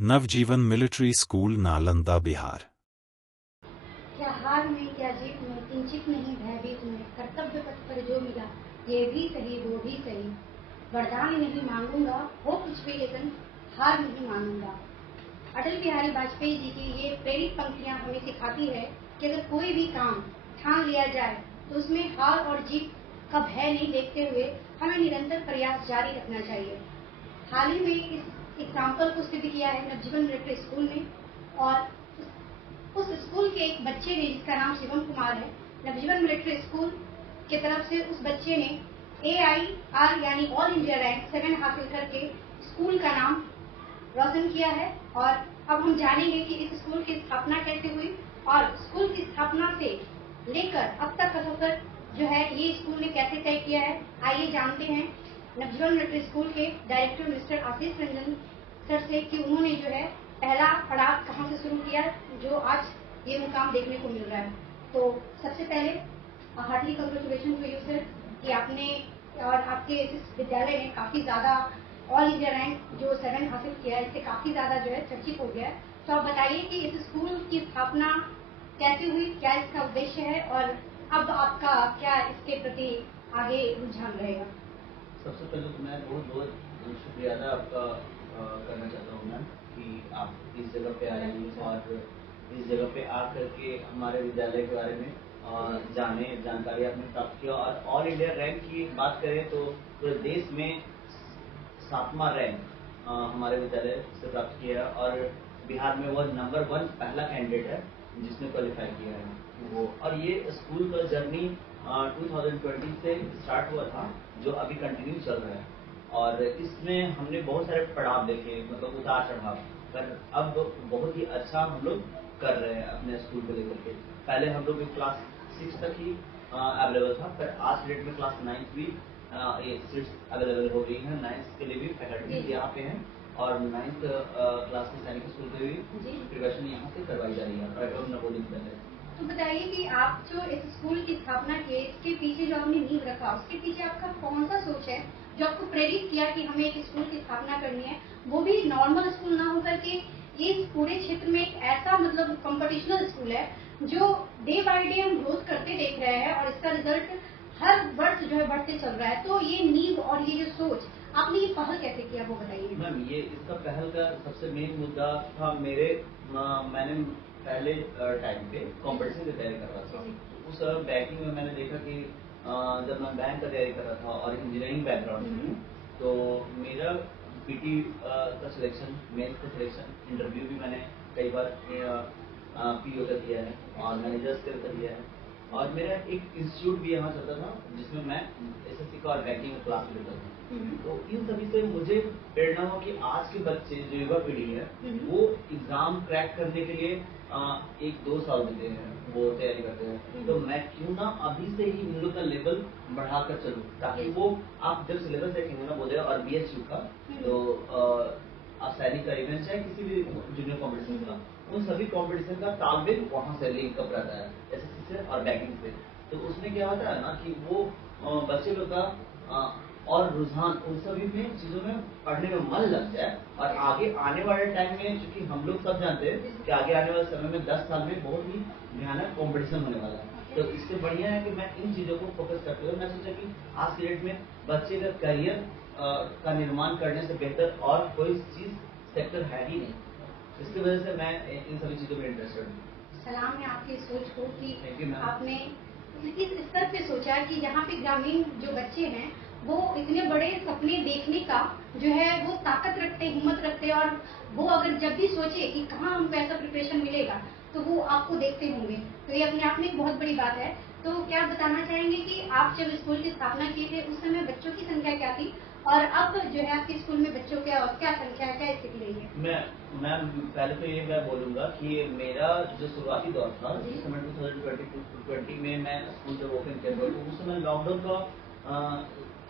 नवजीवन military school Nalanda Bihar. क्या हार में क्या जीत में किंचित नहीं भयभीत में कर्तव्य पथ पर जो मिला ये भी सही वो भी सही। वरदान नहीं मांगूंगा हो कुछ भी लेकिन हार नहीं मानूंगा। अटल बिहारी वाजपेयी जी की ये प्रेरित पंक्तियां हमें सिखाती है कि अगर कोई भी काम ठान लिया जाए तो उसमें हार और जीत का भय नहीं देखते हुए हमें निरंतर प्रयास जारी रखना चाहिए। हाल ही में इस एग्जाम्पल को सिद्ध किया है नवजीवन मिलिट्री स्कूल ने, और उस स्कूल के एक बच्चे ने जिसका नाम शिवम कुमार है, नवजीवन मिलिट्री स्कूल की तरफ से उस बच्चे ने AIR यानी ऑल इंडिया रैंक 7 हासिल करके स्कूल का नाम रोशन किया है। और अब हम जानेंगे कि इस स्कूल की स्थापना कैसे हुई और स्कूल की स्थापना से लेकर अब तक का सफर जो है ये स्कूल ने कैसे तय किया है। आइए जानते हैं नवजीवन मिलिट्री स्कूल के डायरेक्टर मिस्टर आशीष रंजन सर से कि उन्होंने जो है पहला पड़ाव कहाँ से शुरू किया जो आज ये मुकाम देखने को मिल रहा है। तो सबसे पहले heartly congratulation to you sir कि आपने और आपके इस विद्यालय ने काफी ज्यादा ऑल इंडिया रैंक जो 7 हासिल किया है, इससे काफी ज्यादा जो है चर्चित हो गया है। तो आप बताइए कि इस स्कूल की स्थापना कैसे हुई, क्या इसका उद्देश्य है और अब आपका क्या इसके प्रति आगे रुझान रहेगा। सबसे पहले तो मैं बहुत बहुत शुक्रिया अदा आपका करना चाहता हूँ मैम कि आप इस जगह पे आए और इस जगह पे आकर के हमारे विद्यालय के बारे में जानकारी आपने प्राप्त किया। और ऑल इंडिया रैंक की बात करें तो पूरे देश में 7वां रैंक हमारे विद्यालय से प्राप्त किया है और बिहार में वह नंबर 1 पहला कैंडिडेट है जिसने क्वालिफाई किया है वो। और ये स्कूल का जर्नी 2020 से स्टार्ट हुआ था जो अभी कंटिन्यू चल रहा है। और इसमें हमने बहुत सारे पड़ाव देखे, मतलब उतार चढ़ाव, पर अब बहुत ही अच्छा हम लोग कर रहे हैं अपने स्कूल को लेकर के। पहले हम लोग क्लास 6 तक ही अवेलेबल था, पर आज डेट में क्लास 9 भी सीट्स अवेलेबल हो गई हैं। 9th के लिए भी फैकल्टीज यहाँ पे हैं और 9th क्लास के सैनिक स्कूल के भी प्रिपरेशन यहाँ से करवाई जा रही है और नवोदित विद्यालय। तो बताइए कि आप जो इस स्कूल की स्थापना की, इसके पीछे जो आपने नींव रखा, उसके पीछे आपका कौन सा सोच है जो आपको प्रेरित किया कि हमें एक स्कूल की स्थापना करनी है, वो भी नॉर्मल स्कूल ना होकर के इस पूरे क्षेत्र में एक ऐसा मतलब कॉम्पिटिशनल स्कूल है जो डे बाय डे हम ग्रोथ करते देख रहे हैं और इसका रिजल्ट हर वर्ष जो है बढ़ते चल रहा है। तो ये नींव और ये जो सोच आपने ये पहल कैसे किया वो बताइए। मैम ये इसका पहल का सबसे मेन मुद्दा था मैंने पहले टाइम पे कंपटीशन की तैयारी कर रहा था। उस बैंकिंग में मैंने देखा कि जब मैं बैंक का तैयारी कर रहा था और इंजीनियरिंग बैकग्राउंड से तो मेरा पीटी का सिलेक्शन, मेंस का सिलेक्शन, इंटरव्यू भी मैंने कई बार पीओ का दिया है और मैनेजर्स का दिया है। और मेरा एक इंस्टीट्यूट भी यहाँ चलता था जिसमें मैं एसएससी का और बैंकिंग में क्लास लेता था। तो इन सभी से मुझे प्रेरणा हुआ कि आज के बच्चे जो युवा पीढ़ी है वो एग्जाम क्रैक करने के लिए 1-2 साल देते हैं, वो तैयारी करते हैं। तो मैं क्यों ना अभी से ही इन लोग का लेवल बढ़ाकर चलूं ताकि वो आप जब सिलेबस देखेंगे ना बोधे और BHU का तो सैनिक का इवेंट है किसी भी जूनियर कॉम्पिटिशन का, उन सभी कॉम्पिटिशन का तालमेल वहां से लिंक अप रहता है एसएससी से और बैंकिंग से। तो उसमें क्या होता है ना कि वो बच्चे लोग का और रुझान उन सभी में चीजों में पढ़ने में मन लग जाए और आगे आने वाले टाइम में, चूंकि हम लोग सब जानते हैं कि आगे आने वाले समय में 10 साल में बहुत ही भयानक कॉम्पिटिशन होने वाला है। तो इससे बढ़िया है कि मैं इन चीजों को फोकस करते हुए मैं सोचा कि आज की डेट में बच्चे का करियर का निर्माण करने से बेहतर और कोई चीज सेक्टर है ही नहीं। इसकी वजह से मैं इन सभी चीजों में इंटरेस्टेड हूँ। सलाम है आपकी सोच को कि आपने इस स्तर पे सोचा कि यहाँ पे ग्रामीण जो बच्चे हैं वो इतने बड़े सपने देखने का जो है वो ताकत रखते, हिम्मत रखते और वो अगर जब भी सोचे कि कहाँ हमको ऐसा प्रिपरेशन मिलेगा तो वो आपको देखते होंगे। तो ये अपने आप में एक बहुत बड़ी बात है। तो क्या आप बताना चाहेंगे कि आप जब स्कूल की स्थापना किए थे उस समय बच्चों की संख्या क्या थी और अब जो है आपके स्कूल में बच्चों क्या संख्या है, क्या स्थिति रही है। मैं पहले तो ये मैं बोलूंगा कि मेरा जो शुरुआती दौर था जिस समय 2020 में मैं स्कूल जब ओपन किया था तो उस समय लॉकडाउन का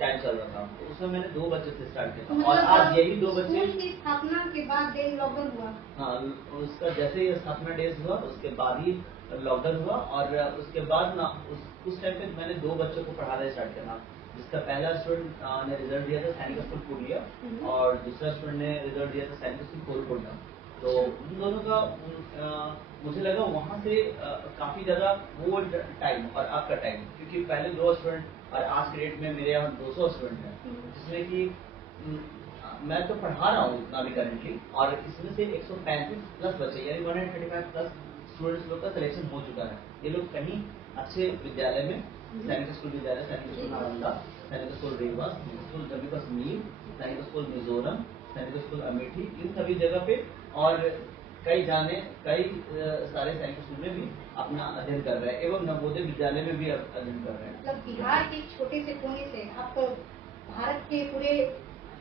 टाइम चल रहा था। तो उसमें मैंने 2 बच्चे से स्टार्ट किया था और आज यही 2 बच्चे स्कूल की स्थापना के बाद लॉकडाउन हुआ। हाँ, उसका जैसे ही स्थापना डेज हुआ उसके बाद ही लॉकडाउन हुआ और उसके बाद ना उस टाइम पे मैंने 2 बच्चों को पढ़ाना स्टार्ट किया था। जिसका पहला स्टूडेंट ने रिजल्ट दिया था सैनिक स्कूल पुरलिया और दूसरा स्टूडेंट ने रिजल्ट दिया था सैनिक स्कूल कोलकोटा। तो उन दोनों का मुझे लगा वहाँ से काफी ज्यादा वो टाइम और आपका टाइम, क्योंकि पहले 2 स्टूडेंट और आज के डेट में मेरे यहाँ 200 स्टूडेंट हैं, जिसमें कि मैं तो पढ़ा रहा हूँ इतना भी करेंटली, और इसमें से 135 प्लस बच्चे यानी 135 प्लस स्टूडेंट्स लोग का सिलेक्शन हो चुका है। ये लोग कहीं अच्छे विद्यालय में, सैनिक स्कूल विद्यालय, सैनिक स्कूल नालंदा, सैनिक स्कूल रीवा, सैनिक स्कूल जम्मू कश्मीर, सैनिक स्कूल मिजोरम, सैनिक स्कूल अमेठी, इन सभी जगह पे, और कई सारे सैनिक स्कूल में भी अपना अध्ययन कर रहे हैं एवं नवोदय विद्यालय में भी अध्ययन कर रहे हैं। मतलब बिहार के एक छोटे से कोने से आप भारत के पूरे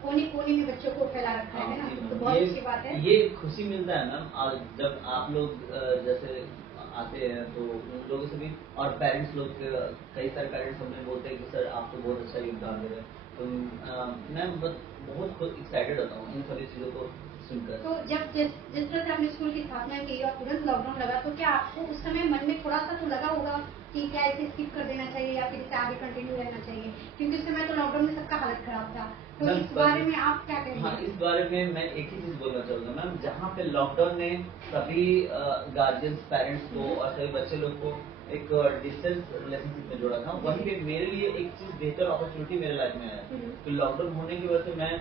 कोने कोने में बच्चों को फैला रखा है ना, तो बहुत अच्छी बात है। ये खुशी मिलता है मैम, और जब आप लोग जैसे आते हैं तो उन लोगों से भी, और पेरेंट्स लोग, कई सारे पेरेंट्स हमें बोलते हैं कि सर आप तो बहुत अच्छा योगदान दे रहे हैं, तो मैं बहुत खुद एक्साइटेड होता हूँ इन सभी चीज़ों को सुनकर। तो जब जिस तरह से आपने स्कूल की स्थापना की और तुरंत लॉकडाउन लगा, तो क्या आपको उस समय मन में थोड़ा सा तो लगा होगा कि क्या इसे स्किप कर देना चाहिए या फिर इसे आगे कंटिन्यू रहना चाहिए, क्योंकि उस समय तो लॉकडाउन में सबका हालत खराब था, तो इस बारे में आप क्या कहेंगे? हाँ, इस बारे में मैं एक ही चीज बोलना चाहूंगा मैम, जहाँ पे लॉकडाउन ने सभी गार्जियंस, पेरेंट्स को और सभी बच्चे लोग को एक डिस्टेंस रिलेशनशिप में जोड़ा था, वहीं पे मेरे लिए एक चीज बेहतर अपॉर्चुनिटी मेरे लाइफ में आया। तो लॉकडाउन होने की वजह से मैं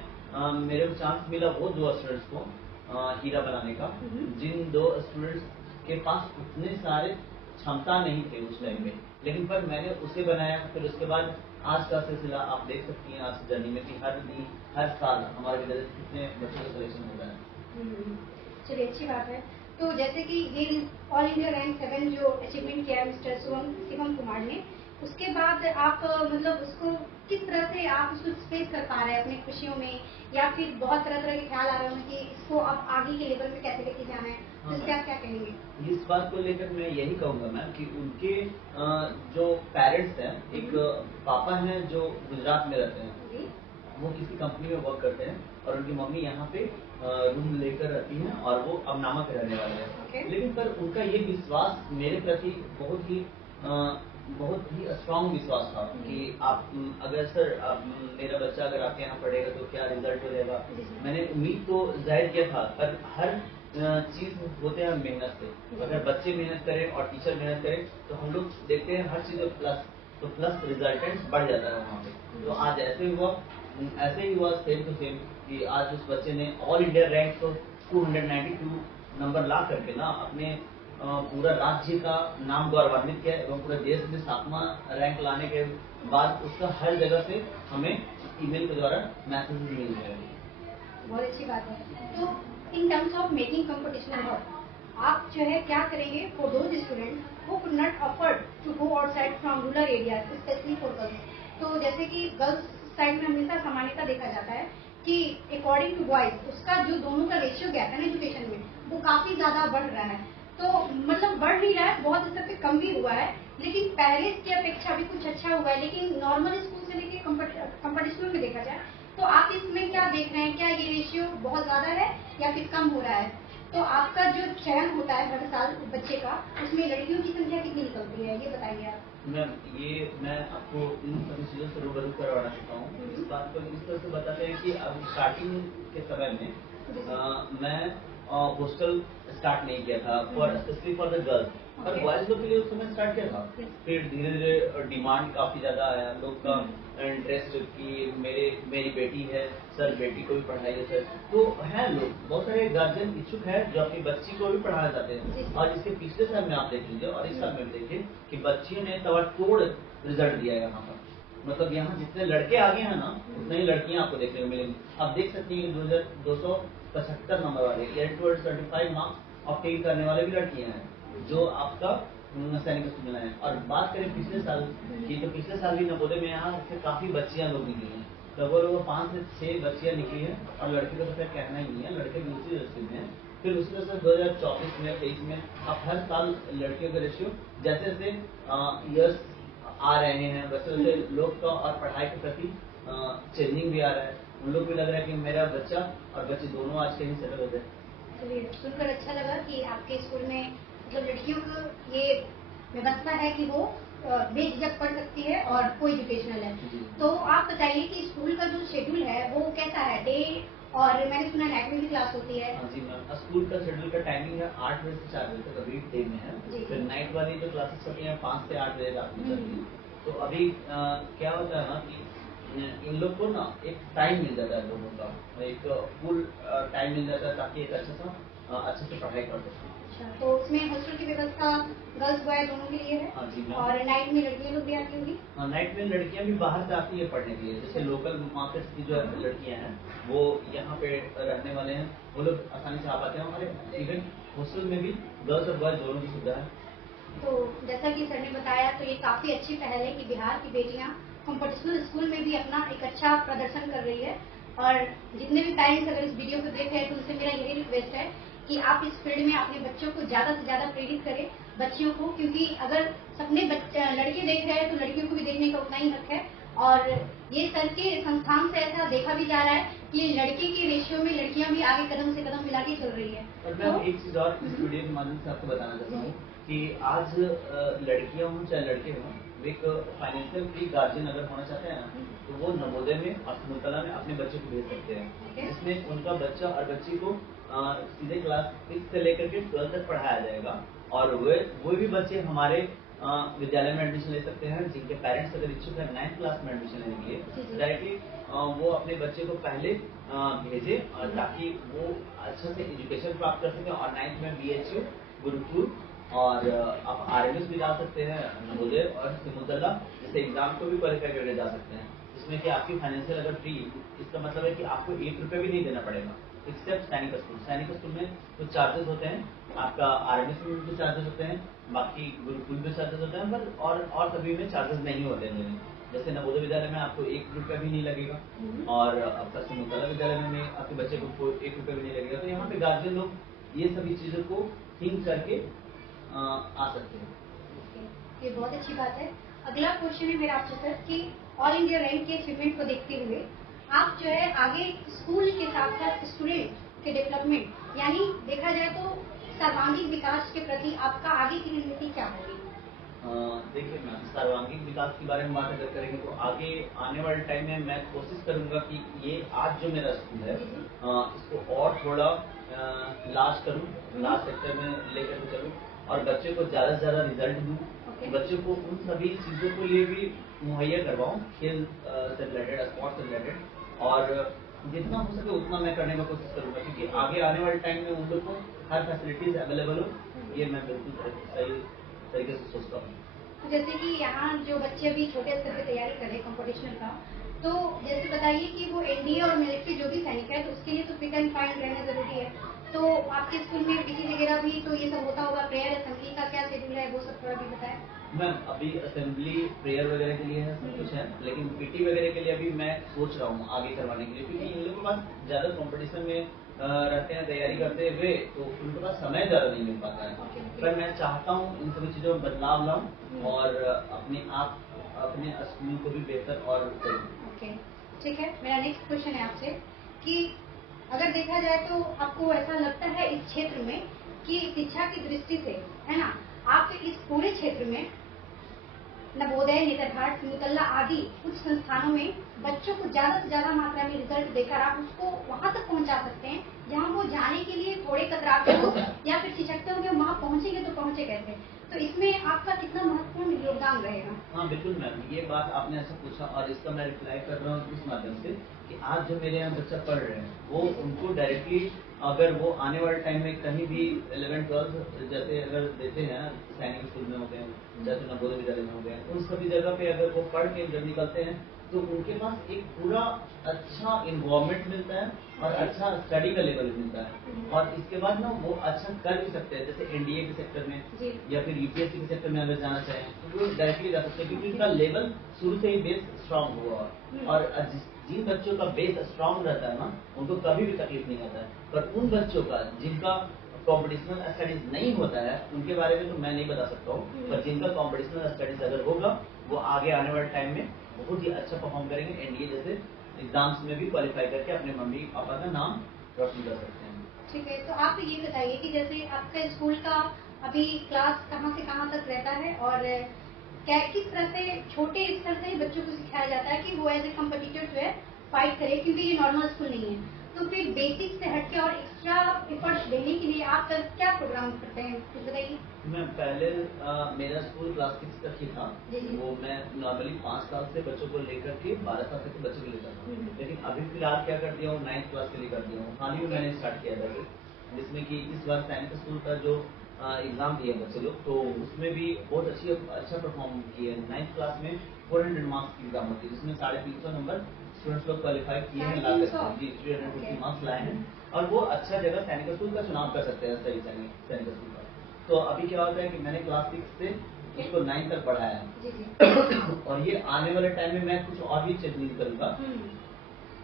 मेरे को चांस मिला वो 2 स्टूडेंट्स को हीरा बनाने का, जिन 2 स्टूडेंट्स के पास उतने सारे क्षमता नहीं थे उस टाइम में, लेकिन पर मैंने उसे बनाया। फिर उसके बाद आज का सिलसिला आप देख सकती हैं आज जर्नी में कि हर साल हमारे विद्यालय से कितने बच्चों का सिलेक्शन हो रहा है। चलिए, अच्छी बात है। तो जैसे कि ये ऑल इंडिया रैंक 7 जो अचीवमेंट किया मिस्टर शिवम कुमार ने, उसके बाद आप मतलब उसको किस तरह से आप उसको स्पेस कर पा रहे हैं अपनी खुशियों में, या फिर बहुत तरह तरह के ख्याल आ रहे होंगे कि इसको अब आगे के लेवल में कैसे लेके जाना है, तो इससे आप क्या कहेंगे? इस बात को लेकर मैं यही कहूंगा मैम कि उनके जो पेरेंट्स हैं, एक पापा हैं जो गुजरात में रहते हैं, वो किसी कंपनी में वर्क करते हैं, और उनकी मम्मी यहाँ पे रूम लेकर रहती हैं, और वो अब नामा के रहने वाले हैं। लेकिन पर उनका ये विश्वास मेरे प्रति बहुत ही स्ट्रॉन्ग विश्वास था कि आप अगर सर मेरा बच्चा अगर आपके यहाँ पढ़ेगा तो क्या रिजल्ट हो जाएगा। मैंने उम्मीद तो जाहिर किया था, पर हर चीज होते हैं मेहनत से। अगर बच्चे मेहनत करें और टीचर मेहनत करें तो हम लोग देखते हैं हर चीज प्लस रिजल्टेंट बढ़ जाता है वहाँ पे। तो आज ऐसे ही हुआ सेम टू सेम कि आज उस बच्चे ने ऑल इंडिया रैंक तो 292 नंबर ला करके ना अपने पूरा राज्य का नाम गौरवान्वित किया एवं पूरे देश में 7वां रैंक लाने के बाद उसका हर जगह से हमें ईमेल के द्वारा मैसेज मिल रहे हैं। बहुत अच्छी बात है। तो in terms of making competition आप जो है क्या करेंगे for those student who could not afford to go outside from rural area, specially for girls? तो जैसे कि गर्ल्स साइड में हमेशा सामान्यता देखा जाता है कि अकॉर्डिंग टू बॉयज उसका जो दोनों का रेशियो गैप है ना एजुकेशन में, वो काफी ज्यादा बढ़ रहा है। तो मतलब बढ़ नहीं रहा है, बहुत स्तर पे कम भी हुआ है, लेकिन पहले की अपेक्षा भी कुछ अच्छा हुआ है। लेकिन नॉर्मल स्कूल से लेके कंपटीशनों में देखा जाए तो आप इसमें क्या देख रहे हैं? क्या ये रेशियो बहुत ज्यादा है या फिर कम हो रहा है? तो आपका जो चयन होता है हर साल बच्चे का, उसमें लड़कियों की संख्या कितनी निकलती है, ये बताइए आप। मैं आपको इन सभी चीजों से रूबरू करवाना चाहता हूँ। इस बात को इस तरह से बताते हैं कि अब स्टार्टिंग के समय में मैं हॉस्टल स्टार्ट नहीं किया था स्पेशली फॉर द गर्ल्स, पर बॉयज लोग के लिए उस समय स्टार्ट किया था। फिर धीरे धीरे डिमांड काफी ज्यादा आया, लोग का इंटरेस्ट कि मेरी बेटी है सर, बेटी को भी पढ़ाइए सर। तो है लोग, बहुत सारे गार्जियन इच्छुक है जो अपनी बच्ची को भी पढ़ाना चाहते हैं। और इसके पिछले साल में आप देख लीजिए और इस साल में देखिए कि बच्चियों ने तोड़ रिजल्ट दिया है यहाँ पर। मतलब यहाँ जितने लड़के आगे हैं ना, उतने ही लड़कियां आपको देखने को मिलेंगी। आप देख सकती हैं 275 नंबर वाले 825 मार्क्स ऑब्टेन करने वाले भी लड़कियां हैं जो आपका सैनिक स्कूल में है। और बात करें पिछले साल की, तो पिछले साल भी नवोदय में यहाँ से काफी बच्चियां लोग निकली हैं, लगभग 5 से 6 बच्चियां निकली हैं। और लड़के का तो फिर कहना ही नहीं है, लड़के भी उसी रेशियो में है। फिर उसी तरह से 2024 में 23 में अब हर साल लड़कियों का रेशियो जैसे जैसे ईयर्स आ रहे हैं वैसे वैसे लोग का और पढ़ाई के प्रति चेंजिंग भी आ रहा है। उन लोग भी लग रहा है कि मेरा बच्चा और बच्चे दोनों आज कहीं सेटल हो जाए। चलिए, सुनकर अच्छा लगा कि आपके स्कूल में मतलब लड़कियों को ये व्यवस्था है कि वो बेझिझक पढ़ सकती है और कोई एजुकेशनल है। तो आप बताइए कि स्कूल का जो शेड्यूल है वो कैसा है? डे और मैंने सुना नाइट में भी क्लास होती है। हाँ जी मैम, स्कूल का शेड्यूल का टाइमिंग है 8 बजे से 4 बजे तक अभी डे में है। जी। फिर नाइट वाली जो क्लासेस चलती हैं 5 से 8 बजे रात में चलती हैं। तो अभी क्या होता है ना कि इन लोग को ना एक टाइम मिल जाता है दोनों का, एक फुल टाइम मिल जाता है ताकि एक अच्छे से पढ़ाई कर सकें। अच्छा, तो उसमें हॉस्टल की व्यवस्था गर्ल्स बॉय दोनों के लिए है? हाँ जी मैम। और नाइट में लड़कियां लोग भी आती होंगी? हाँ, नाइट में लड़कियां भी बाहर से आती है पढ़ने के लिए, जैसे लोकल मार्केट की जो लड़कियां हैं वो यहाँ पे रहने वाले हैं, वो लोग आसानी से आ पाते हैं। हमारे इवन हॉस्टल में भी गर्ल्स और बॉयज दोनों की सुविधा है। तो जैसा कि सर ने बताया, तो ये काफी अच्छी पहल है कि बिहार की बेटियां कॉम्पिटिशनल स्कूल में भी अपना एक अच्छा प्रदर्शन कर रही है। और जितने भी पेरेंट्स अगर इस वीडियो को देख रहे हैं तो उनसे मेरा यही रिक्वेस्ट है कि आप इस फील्ड में अपने बच्चों को ज्यादा से ज्यादा प्रेरित करें, बच्चियों को, क्योंकि अगर सपने लड़के देख रहे हैं तो लड़कियों को भी देखने का उतना ही हक है। और ये सर के संस्थान से ऐसा देखा भी जा रहा है कि लड़के के रेशियो में लड़कियां भी आगे कदम से कदम मिला के चल रही है। और मैं एक चीज और इस वीडियो के माध्यम से आपको बताना चाहता हूँ कि आज लड़कियां हों चाहे लड़के हों, एक फाइनेंशियल गार्जियन अगर होना चाहते हैं ना, तो वो नवोदय में और मुतला में अपने बच्चे को भेज सकते हैं, जिसमें उनका बच्चा और बच्ची को सीधे क्लास 6 से लेकर के 12 तक पढ़ाया जाएगा। और वो भी बच्चे हमारे विद्यालय में एडमिशन ले सकते हैं जिनके पेरेंट्स अगर इच्छुक है 9th क्लास में एडमिशन लेने के लिए, डायरेक्टली वो अपने बच्चे को पहले भेजे ताकि वो अच्छा से एजुकेशन प्राप्त कर सके। और 9th में BHU, गुरुकुल और आप RMS भी जा सकते हैं, नवोदय और सिमुतला जैसे एग्जाम को भी क्वालिफाई करके जा सकते हैं, जिसमें कि आपकी फाइनेंशियल अगर फी, इसका मतलब है कि आपको 1 रुपये भी नहीं देना पड़ेगा एक्सेप्ट सैनिक स्कूल। सैनिक स्कूल में कुछ चार्जेस होते हैं, आपका RMS में भी चार्जेस होते हैं, बाकी गुरुकुल में चार्जेस होते हैं, पर और सभी में चार्जेस नहीं होते हैं। जैसे नवोदय विद्यालय में आपको 1 रुपया भी नहीं लगेगा और आपका सिमुतला विद्यालय में आपके बच्चे को 1 रुपया भी नहीं लगेगा। तो यहाँ पे गार्जियन लोग ये सभी चीजों को थिंक करके आ सकते हैं। ये बहुत अच्छी बात है। अगला क्वेश्चन है मेरा आपसे सर कि ऑल इंडिया रैंक के अचीवमेंट को देखते हुए आप जो है आगे स्कूल के साथ साथ स्टूडेंट के डेवलपमेंट, यानी देखा जाए तो सर्वांगीण विकास के प्रति आपका आगे की रणनीति क्या होगी? देखिए मैम, सर्वांगीण विकास के बारे में बात अगर करेंगे तो आगे आने वाले टाइम में मैं कोशिश करूंगा कि ये आज जो मेरा स्कूल है इसको और थोड़ा लार्ज करूं, लार्ज सेक्टर में लेकर के चलूं और बच्चे को ज्यादा से ज्यादा रिजल्ट दूं। बच्चों को उन सभी चीजों को लिए भी मुहैया करवाऊं, खेल से रिलेटेड, स्पोर्ट्स से रिलेटेड, और जितना हो सके उतना मैं करने का कोशिश करूंगा, क्योंकि आगे आने वाले टाइम में उन लोग को हर फैसिलिटीज अवेलेबल हो, ये मैं बिल्कुल सही तरीके से सोचता हूँ। जैसे कि यहाँ जो बच्चे अभी छोटे स्तर पे तैयारी कर रहे हैं कॉम्पिटिशन का, तो जैसे बताइए कि वो NDA और मिलिट्री जो भी सैनिक है तो उसके लिए तो फिट एंड फाइन रहना जरूरी है। तो आपके स्कूल में PT वगैरह भी तो ये सब होता होगा, प्रेयर असेंबली का क्या शेड्यूल है वो सब थोड़ा भी बताएं। मैम अभी असेंबली प्रेयर वगैरह के लिए है, सब कुछ है, लेकिन PT वगैरह के लिए अभी मैं सोच रहा हूँ आगे करवाने के लिए, क्योंकि इन लोगों के पास ज्यादा कंपटीशन में रहते हैं तैयारी करते हुए, तो उनके पास समय ज्यादा नहीं मिल पाता है। पर मैं चाहता हूँ इन सभी चीजों में बदलाव लाऊं और अपने स्कूल को भी बेहतर और करूं। ठीक है, मेरा नेक्स्ट क्वेश्चन है आपसे कि अगर देखा जाए तो आपको ऐसा लगता है इस क्षेत्र में कि शिक्षा की दृष्टि से, है ना, आपके इस पूरे क्षेत्र में नवोदय, नेतरहाट, सिमुतला आदि कुछ संस्थानों में बच्चों को ज्यादा से ज्यादा मात्रा में रिजल्ट देकर आप उसको वहां तक पहुंचा सकते हैं जहां वो जाने के लिए थोड़े कतराते हो या फिर झिझकते होंगे, वहां पहुंचेंगे तो पहुंचे कैसे? तो इसमें आपका कितना महत्वपूर्ण योगदान रहेगा? हाँ बिल्कुल मैम, ये बात आपने ऐसा पूछा और इसका मैं रिप्लाई कर रहा हूँ इस माध्यम से कि आज जो मेरे यहाँ बच्चा पढ़ रहे हैं वो उनको डायरेक्टली अगर वो आने वाले टाइम में कहीं भी 11th 12th जैसे अगर देते हैं सैनिक स्कूल में हो गए, जैसे नवोदय विद्यालय में हो गए, उन सभी जगह पे अगर वो पढ़ के जब निकलते हैं तो उनके पास एक पूरा अच्छा इन्वायरमेंट मिलता है और अच्छा स्टडी का लेवल मिलता है, और इसके बाद ना वो अच्छा कर भी सकते हैं, जैसे NDA के सेक्टर में या फिर UPSC के सेक्टर में अगर जाना चाहें तो वो डायरेक्टली जा सकते हैं, क्योंकि उनका लेवल शुरू से ही बेस स्ट्रांग हुआ। और जिन बच्चों का बेस स्ट्रांग रहता है ना, उनको कभी भी तकलीफ नहीं होता है, पर उन बच्चों का जिनका कॉम्पिटिशनल स्टडीज नहीं होता है उनके बारे में तो मैं नहीं बता सकता हूँ, पर जिनका कॉम्पिटिशनल स्टडीज अगर होगा वो आगे आने वाले टाइम में बहुत ही अच्छा परफॉर्म करेंगे, NDA जैसे एग्जाम्स में भी क्वालिफाई करके अपने मम्मी पापा का नाम रोशन कर सकते हैं। ठीक है, तो आप ये बताइए कि जैसे आपके स्कूल का अभी क्लास कहाँ से कहाँ तक रहता है और क्या किस तरह से छोटे स्तर से बच्चों को सिखाया जाता है कि वो एज ए कम्पिटिटर जो है फाइट करे, क्योंकि ये नॉर्मल स्कूल नहीं है। तो फिर बेसिक से हटके और एक्स्ट्रा एफर्ट्स देने के लिए आप क्या प्रोग्राम करते हैं, कुछ बताइए। मैं पहले मेरा स्कूल क्लास 6 तक ही था। जी, जी। वो मैं नॉर्मली 5 साल से बच्चों को लेकर के 12 साल तक के बच्चों को लेता था। लेकिन अभी फिलहाल क्या कर दिया हूँ, 9th क्लास के लिए कर दिया हूँ। हाल ही में मैंने स्टार्ट किया था, जिसमें कि इस बार सैनिक स्कूल का जो एग्जाम दिए बच्चे लोग, तो उसमें भी बहुत अच्छा परफॉर्म किए। 9th क्लास में 400 मार्क्स की एग्जाम होती है, जिसमें 350 नंबर स्टूडेंट्स लोग क्वालिफाई किए हैं, ला सकते हैं 350 मार्क्स लाए हैं, और वो अच्छा जगह सैनिक स्कूल का चुनाव कर सकते हैं सही सैनिक स्कूल का। तो अभी क्या होता है कि मैंने क्लास 6 से उसको 9 तक पढ़ाया है और ये आने वाले टाइम में मैं कुछ और भी चेंज करूंगा।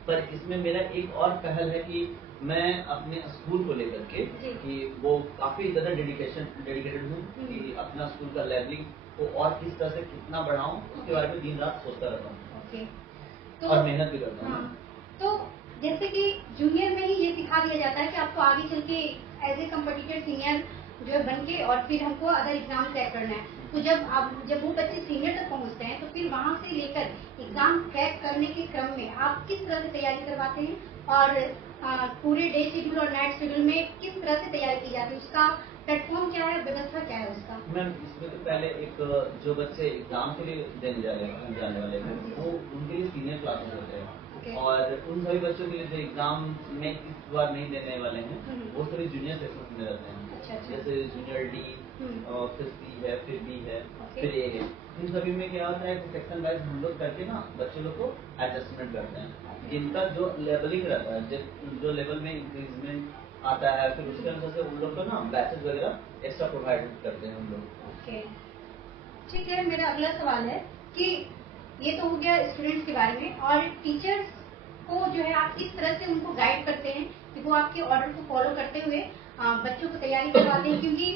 पर इसमें मेरा एक और पहल है कि मैं अपने स्कूल को लेकर के कि वो काफी ज्यादा डेडिकेटेड हूँ कि अपना स्कूल का लेवलिंग को और किस तरह से कितना बढ़ाऊं, उसके बारे में दिन रात सोचता रहता हूँ और मेहनत भी करता हूँ। तो जैसे कि जूनियर में ही ये सिखा दिया जाता है कि आपको आगे चल के एज ए कम्पिटिटर सीनियर जो है बन के और फिर हमको अदर एग्जाम क्रैक करना है। तो जब वो बच्चे सीनियर तक पहुंचते हैं तो फिर वहां से लेकर एग्जाम क्रैक करने के क्रम में आप किस तरह से तैयारी करवाते हैं और पूरे डे शेड्यूल और नाइट शेड्यूल में किस तरह से तैयारी की जाती है, उसका प्लेटफॉर्म क्या है, व्यवस्था क्या है उसका? मैम इसमें तो पहले एक जो बच्चे एग्जाम के लिए देने जाने वाले हैं वो उनके लिए सीनियर क्लासेस होते हैं, और उन सभी बच्चों के लिए जो एग्जाम में इस बार नहीं देने वाले हैं वो सभी जूनियर सेक्शन में रहते हैं। जैसे जूनियर डी, फिर सी है, फिर बी है, फिर ए है। इन सभी में क्या होता है कि सेक्शन वाइज हम लोग करके ना बच्चों लोग को एडजस्टमेंट करते हैं, जिनका जो लेवलिंग रहता है, जो लेवल में इंक्रीजमेंट आता है, फिर उसके अनुसार से उन लोग को ना बैचेस वगैरह एक्स्ट्रा प्रोवाइड करते हैं हम लोग। ठीक है, मेरा अगला सवाल है कि ये तो हो गया स्टूडेंट्स के बारे में, और टीचर्स को जो है आप किस तरह से उनको गाइड करते हैं कि वो आपके ऑर्डर को फॉलो करते हुए बच्चों को तैयारी करवाते हैं, क्योंकि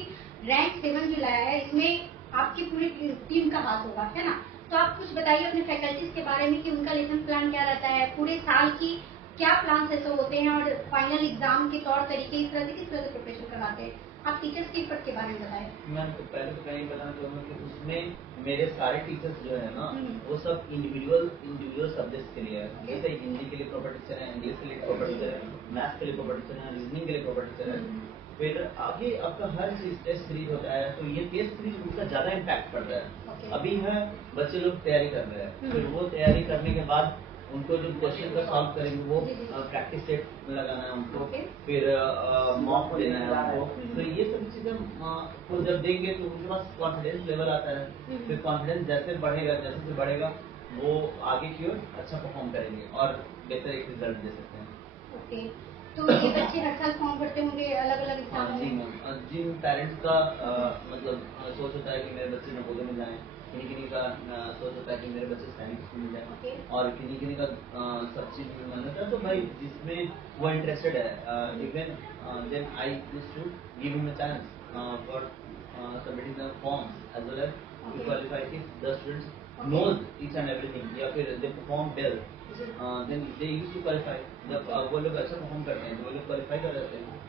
रैंक 7 जो लाया है इसमें आपकी पूरी टीम का हाथ होगा, है ना? तो आप कुछ बताइए अपने फैकल्टीज के बारे में कि उनका लेसन प्लान क्या रहता है, पूरे साल की क्या प्लान ऐसे होते हैं, और फाइनल एग्जाम के तौर तरीके इस तरह से किस तरह से प्रिपरेशन करवाते हैं। आप टीचर्स के एफर्ट के बारे में बताएं। मैम तो पहले तो मैं ये बताना चाहूँगा कि उसमें मेरे सारे टीचर्स जो है ना वो सब इंडिविजुअल सब्जेक्ट्स के लिए है। जैसे हिंदी के लिए प्रॉपर टीचर है, इंग्लिश के लिए प्रॉपर टीचर है, मैथ्स के लिए प्रॉपर टीचर है, रीजनिंग के लिए प्रॉपर टीचर है। फिर आगे आपका हर चीज टेस्ट सीरीज होता है, तो ये टेस्ट सीरीज उसका ज्यादा इम्पैक्ट पड़ता है। अभी है बच्चे लोग तैयारी कर रहे हैं, फिर वो तैयारी करने के बाद उनको जो क्वेश्चन का सॉल्व करेंगे वो प्रैक्टिस सेट में लगाना है उनको, फिर मॉक देना है उनको। तो ये सब चीजें को जब देंगे तो उनके पास कॉन्फिडेंस लेवल आता है। फिर कॉन्फिडेंस जैसे बढ़ेगा वो आगे की ओर अच्छा परफॉर्म करेंगे और बेहतर एक रिजल्ट दे सकते हैं। तो ये बच्चे हर साल फॉर्म भरते होंगे अलग अलग एग्जाम में? जिन पेरेंट्स का मतलब सोच होता है कि मेरे बच्चे नवोदय में जाएं, किन्हीं का सोच होता है कि मेरे बच्चे सैनिक स्कूल में जाएं, और किन्हीं का सब चीज में मन होता है। तो भाई जिसमें वो इंटरेस्टेड है, even then I used to give him a chance for submitting the forms as well as to qualify if the students knows each and everything, या फिर they perform well, then they used to qualify। जब वो लोग अच्छा perform करते हैं तो वो लोग क्वालिफाई कर जाते हैं।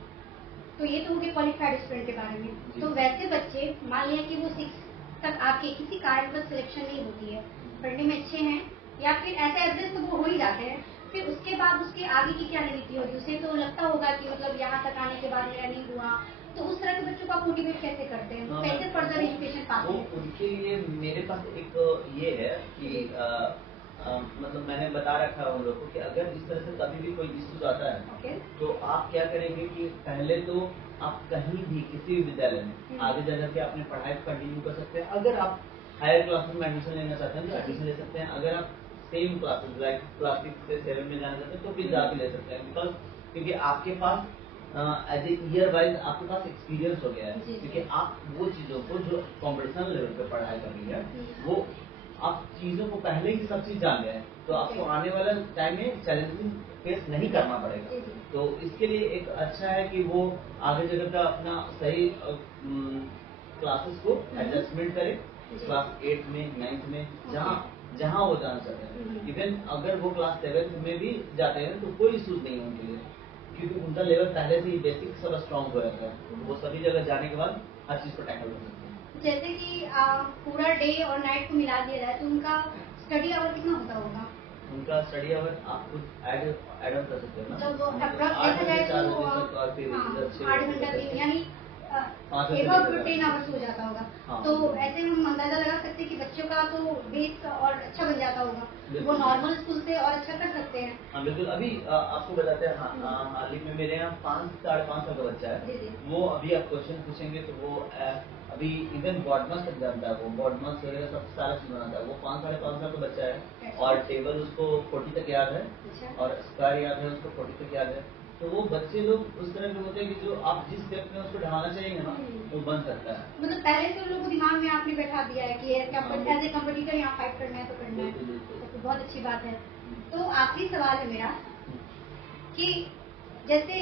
तो ये तो हो गया क्वालिफाइड स्टूडेंट के बारे में। तो वैसे बच्चे मान लिया कि वो 6 तक आके किसी कारणवश सिलेक्शन नहीं होती है, पढ़ने में अच्छे हैं या फिर ऐसे एवरेज तो वो हो ही जाते हैं, फिर उसके बाद उसके आगे की क्या रणनीति होगी? उसे तो लगता होगा कि मतलब यहाँ तक आने के बाद मेरा नहीं हुआ, तो उस तरह के बच्चों को आप मोटिवेट कैसे करते हैं, कैसे फर्दर एजुकेशन पाते हैं? उनके लिए मेरे पास एक ये है कि मतलब मैंने बता रखा है उन लोगों को कि अगर इस तरह से कभी भी कोई इश्यूज आता है तो आप क्या करेंगे कि पहले तो आप कहीं भी किसी भी विद्यालय में आगे जाकर के अपनी पढ़ाई को कंटिन्यू कर सकते हैं। अगर आप हायर क्लासेस में एडमिशन लेना चाहते हैं तो एडमिशन ले सकते हैं। अगर आप सेम क्लासेस लाइक क्लास 6 से 7 में जाना चाहते हैं तो फिर जाके ले सकते हैं, बिकॉज क्योंकि आपके पास एज ए ईयर वाइज आपके पास एक्सपीरियंस हो गया है, क्योंकि आप वो चीजों को जो कॉम्पिटिशन लेवल पे पढ़ाई कर रही है वो आप चीजों को पहले ही सब चीज जान गए हैं, तो आपको आने वाला टाइम में चैलेंजिंग फेस नहीं करना पड़ेगा। तो इसके लिए एक अच्छा है कि वो आगे जगह का अपना सही क्लासेस को एडजस्टमेंट करे, क्लास 8 में 9th में जहाँ वो जाना चाहते हैं। इवन अगर वो क्लास 7 में भी जाते हैं तो कोई इशूज नहीं है उनके लिए, क्योंकि उनका लेवल पहले से ही बेसिक सब स्ट्रॉन्ग हो जाता है। वो सभी जगह जाने के बाद हर चीज को टैकल कर सकते हैं। जैसे कि पूरा डे और नाइट को मिला दिया जाए तो उनका स्टडी आवर कितना होता होगा? उनका स्टडी आवर आप खुद ऐड ऑन कर सकते हो ना, मतलब वो मतलब approx 8 देखा बजे जाए 4 तो बजे तक और फिर इधर 6 8 बजे घंटा तक दिन यानी 5 बजे एबव तक 10 आवर्स हो जाता होगा। हाँ। तो ऐसे हम अंदाजा लगा सकते हैं कि बच्चों का तो बेस और अच्छा बन जाता होगा, वो बिल्कुल। नॉर्मल स्कूल से और अच्छा कर सकते हैं। हाँ बिल्कुल। अभी आपको बताते हैं, हाल ही में मेरे यहाँ 5-5.5 साल का बच्चा जी, है। जी। वो अभी आप क्वेश्चन पूछेंगे तो वो अभी इवन बॉडमास तक जानता है, वो बॉडमास वगैरह सब सारा चीज बनाता है। वो 5-5.5 साल का बच्चा है और टेबल उसको 40 तक याद है अच्छा। और स्क्वायर याद है उसको 40 तक याद है। तो वो बच्चे लोग उस तरह के होते हैं कि जो आप जिस स्टेप में उसको ढालना चाहेंगे ना वो बन सकता है। मतलब पहले से उन लोगों को दिमाग में आपने बैठा दिया है कि हाँ, एज ए कंपटीटर यहाँ फाइट करना है तो करना है, बिल्कुल, बिल्कुल। तो बहुत अच्छी बात है। तो आखिरी सवाल है मेरा कि जैसे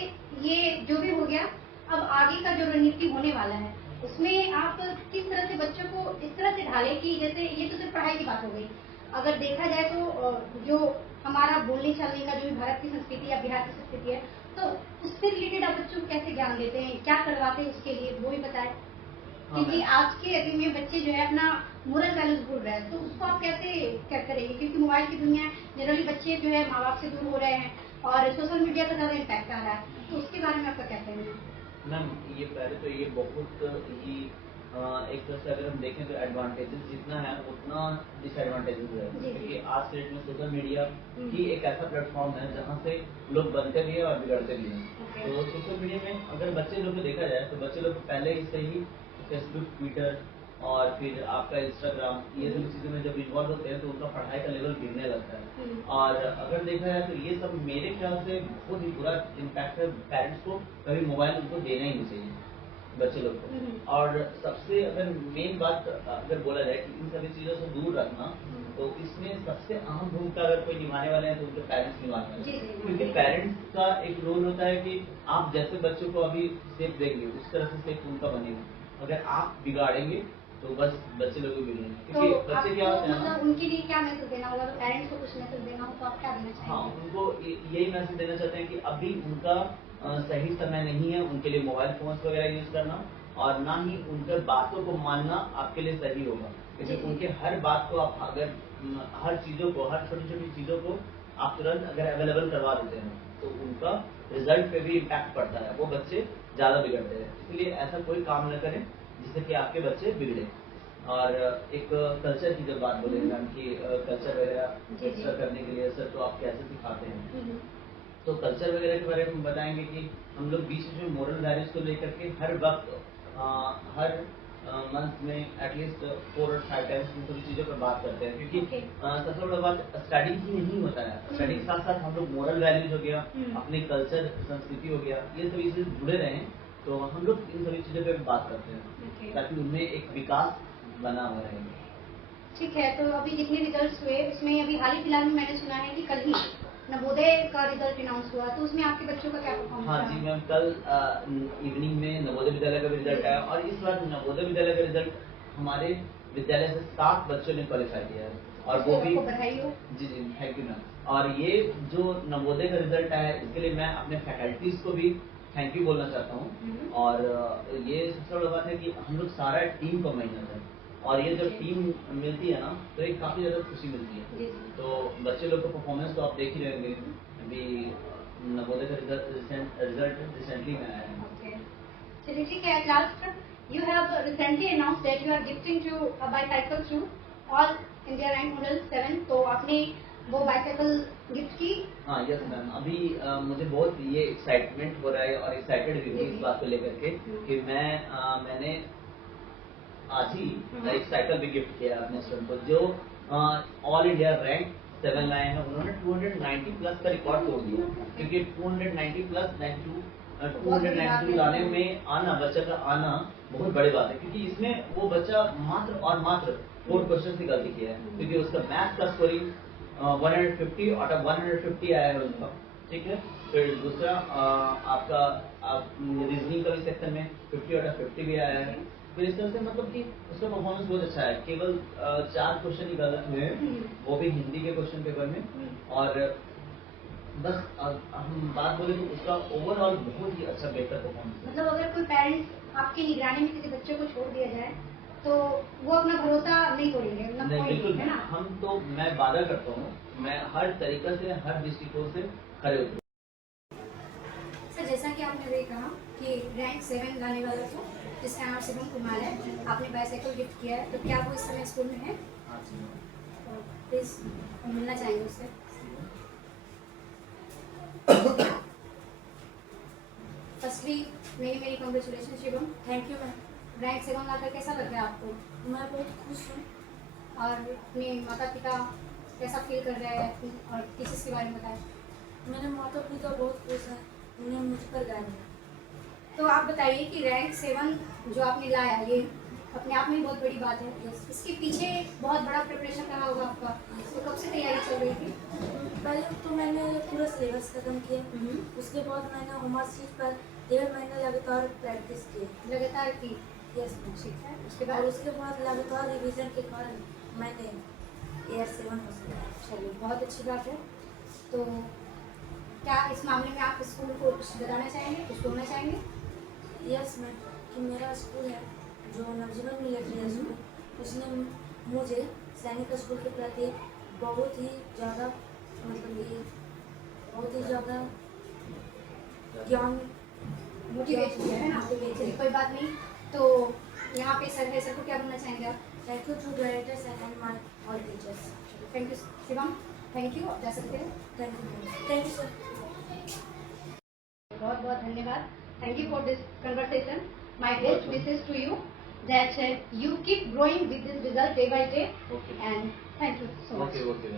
ये जो भी हो गया, अब आगे का जो रणनीति होने वाला है उसमें आप किस तरह से बच्चों को इस तरह से ढाले कि जैसे ये तो सिर्फ पढ़ाई की बात हो गई, अगर देखा जाए तो जो हमारा बोलने चालने का जो भी भारत की संस्कृति या बिहार की संस्कृति है, तो उससे रिलेटेड आप बच्चों को कैसे ज्ञान देते हैं, क्या करवाते हैं उसके लिए वो भी बताएं। क्योंकि आज के अभी में बच्चे जो है अपना मोरल वैल्यूज भूल रहे हैं, तो उसको आप कैसे क्या करेंगे, क्योंकि मोबाइल की दुनिया जनरली बच्चे जो है माँ बाप से दूर हो रहे हैं और सोशल मीडिया का ज्यादा इम्पैक्ट आ रहा है, तो उसके बारे में आपका क्या कहना है? मैम ये पहले तो ये बहुत ही एक तरह से अगर हम देखें तो एडवांटेजेस जितना है उतना डिसएडवांटेजेस है, जी, जी। क्योंकि आज के डेट में सोशल मीडिया ही एक ऐसा प्लेटफॉर्म है जहाँ से लोग बनते भी हैं और बिगड़ते भी हैं। Okay. तो सोशल मीडिया में अगर बच्चे लोग को देखा जाए तो बच्चे लोग को पहले से ही फेसबुक, ट्विटर और फिर आपका इंस्टाग्राम ये सभी चीज़ों में जब इन्वॉल्व होते हैं तो उनका पढ़ाई का लेवल गिरने लगता है। और अगर देखा जाए तो ये सब मेरे ख्याल से बहुत ही बुरा इम्पैक्ट है। पेरेंट्स को कभी मोबाइल उनको देना ही नहीं चाहिए बच्चे लोग को। और सबसे अगर मेन बात अगर बोला जाए कि इन सभी चीज़ों से दूर रखना, तो इसमें सबसे अहम भूमिका अगर कोई निभाने वाले हैं तो उनके पेरेंट्स निभाने वाले हैं। क्योंकि पेरेंट्स का एक रोल होता है कि आप जैसे बच्चों को अभी सेफ देंगे उस तरह से सेफ उनका बनेगा। अगर आप बिगाड़ेंगे तो बस बच्चे लोग भी बिगड़ेंगे, तो क्योंकि बच्चे क्या होते हैं ना, मतलब उनके लिए क्या मैसेज देना होगा, तो पेरेंट्स को कुछ मैसेज देना हो तो आप क्या देना हाँ चाहेंगे? उनको यही मैसेज देना चाहते हैं कि अभी उनका सही समय नहीं है उनके लिए मोबाइल फोन्स वगैरह यूज करना, और ना ही उनके बातों को मानना आपके लिए सही होगा। क्योंकि उनके हर बात को आप अगर हर चीज़ों को, हर छोटी छोटी चीज़ों को आप तुरंत अगर अवेलेबल करवा देते हैं तो उनका रिजल्ट पे भी इम्पैक्ट पड़ता है, वो बच्चे ज़्यादा बिगड़ते हैं। इसलिए ऐसा कोई काम न करें जिससे कि आपके बच्चे बिगड़े। और एक कल्चर की जब बात बोले मैम कि कल्चर वगैरह एक्स्ट्रा करने के लिए सर तो आप कैसे सिखाते हैं, तो कल्चर वगैरह के बारे में बताएंगे कि हम लोग बीच में मोरल वैल्यूज को लेकर के हर वक्त हर मंथ में एटलीस्ट 4 और 5 टाइम्स इन सभी चीज़ों पर बात करते हैं। क्योंकि सबसे बड़ा बात स्टडी ही नहीं होता है, स्टडी के साथ साथ हम लोग मोरल वैल्यूज हो गया, अपने कल्चर संस्कृति हो गया, ये सभी चीज़ जुड़े रहें तो हम लोग इन सभी चीज़ों पर बात करते हैं ताकि उनमें एक विकास बना हुआ रहेगा। ठीक है, तो अभी जितने रिजल्ट्स हुए उसमें अभी हाल ही फिलहाल में मैंने सुना है कि कल ही नवोदय का रिजल्ट अनाउंस हुआ, तो उसमें आपके बच्चों का क्या परफॉर्मेंस हाँ रहा? जी मैम, कल इवनिंग में नवोदय विद्यालय का भी रिजल्ट आया और इस बार नवोदय विद्यालय का रिजल्ट हमारे विद्यालय से 7 बच्चों ने क्वालिफाई किया है, और वो भी आपको बधाई हो। जी जी थैंक यू मैम। और ये जो नवोदय का रिजल्ट आया है इसके लिए मैं अपने फैकल्टीज को भी थैंक यू बोलना चाहता हूँ। और ये सबसे बड़ी बात है कि हम लोग सारा टीम का मेहनत है, और ये जब टीम मिलती है ना तो एक काफ़ी ज़्यादा खुशी मिलती है। तो बच्चे लोग का परफॉर्मेंस तो आप देख ही रहेंगे, अभी नवोदय का रिजल्ट रिसेंटली में आया है। चलिए ठीक है, last you have recently announced that you are gifting to a bicycle to all India rank model 7, तो आपने वो बाइसाइकिल गिफ्ट की? हाँ यस मैम, अभी मुझे बहुत ये एक्साइटमेंट हो रहा है और एक्साइटेड भी हूँ इस बात को लेकर के कि मैंने आज ही एक साइकिल भी गिफ्ट किया अपने स्टूडेंट को जो ऑल इंडिया रैंक 7 लाए हैं। उन्होंने 290 प्लस का रिकॉर्ड तोड़ दिया, क्योंकि 290 प्लस 292 लाने में आना, बच्चा का आना बहुत बड़ी बात है। क्योंकि इसमें वो बच्चा मात्र और मात्र 4 क्वेश्चन की गलती किया है, क्योंकि उसका मैथ का स्कोरिंग 150 आउट ऑफ 150 आया है उसका, ठीक है। फिर दूसरा आपका रीजनिंग का भी सेक्शन में 50 आउट ऑफ 50 भी आया है। तो इस तरह से मतलब कि उसका परफॉर्मेंस बहुत अच्छा है। केवल 4 क्वेश्चन ही गलत हुए हैं, वो भी हिंदी के क्वेश्चन पेपर में। और बस हम बात बोले तो उसका ओवरऑल बहुत ही अच्छा बेहतर परफॉर्मेंस है। मतलब अगर कोई पेरेंट्स आपकी निगरानी में किसी बच्चे को छोड़ दिया जाए तो वो अपना भरोसा नहीं तोड़ेंगे, अपना नहीं point बिल्कुल है ना। हम तो मैं वादा करता हूँ, मैं हर तरीका से हर दृष्टिकोण से खड़े उतरूँ। सर जैसा कि आपने अभी कहा कि रैंक 7 लाने वाला को जिसका नाम शिवम कुमार है, आपने बाईसाइकिल गिफ्ट किया है, तो क्या वो इस समय स्कूल में है? हाँ जी। तो प्लीज मिलना चाहेंगे उससे। फर्स्टली मेरी congratulation Shivam. Thank you ma'am. Rank 7 लाकर कैसा लग रहा है आपको? मैं बहुत खुश हूँ। और अपने माता पिता कैसा फील कर रहे हैं और टीचर्स के बारे में बताएं। मेरे माता पिता बहुत खुश हैं, उन्हें मुझ पर गर्व है। तो आप बताइए कि रैंक 7 जो आपने लाया, ये अपने आप में ही बहुत बड़ी बात है। इसके पीछे बहुत बड़ा प्रिपरेशन रहा होगा आपका, तो कब से तैयारी चल रही थी? पहले तो मैंने पूरा सिलेबस खत्म किया, उसके बाद मैंने होमवर्क शीट पर 1.5 महीने लगातार प्रैक्टिस की। लगातार की? Yes ma'am. ठीक है, उसके और बाद? उसके बाद लगातार रिवीजन के कारण मैंने एयर 7 हो सका। चलिए बहुत अच्छी बात है। तो क्या इस मामले में आप स्कूल को कुछ बताना चाहेंगे, कुछ बोलना चाहेंगे? यस मैम, कि मेरा स्कूल है जो नवजीवन मिलिट्री स्कूल, उसने मुझे सैनिक स्कूल के प्रति बहुत ही ज़्यादा मतलब ये बहुत ही ज़्यादा ज्ञान मोटिवेट किया है ना। चलिए कोई बात नहीं। तो यहाँ पे सर है, सर को क्या बोलना चाहेंगे आप? Thank you to directors and my all teachers. Thank you Shivam, thank you. आप जा सकते हैं। Thank you sir. बहुत बहुत धन्यवाद। Thank you for this conversation. My best wishes to you that you keep growing with this result day by day. Okay. And thank you so much. Okay, okay.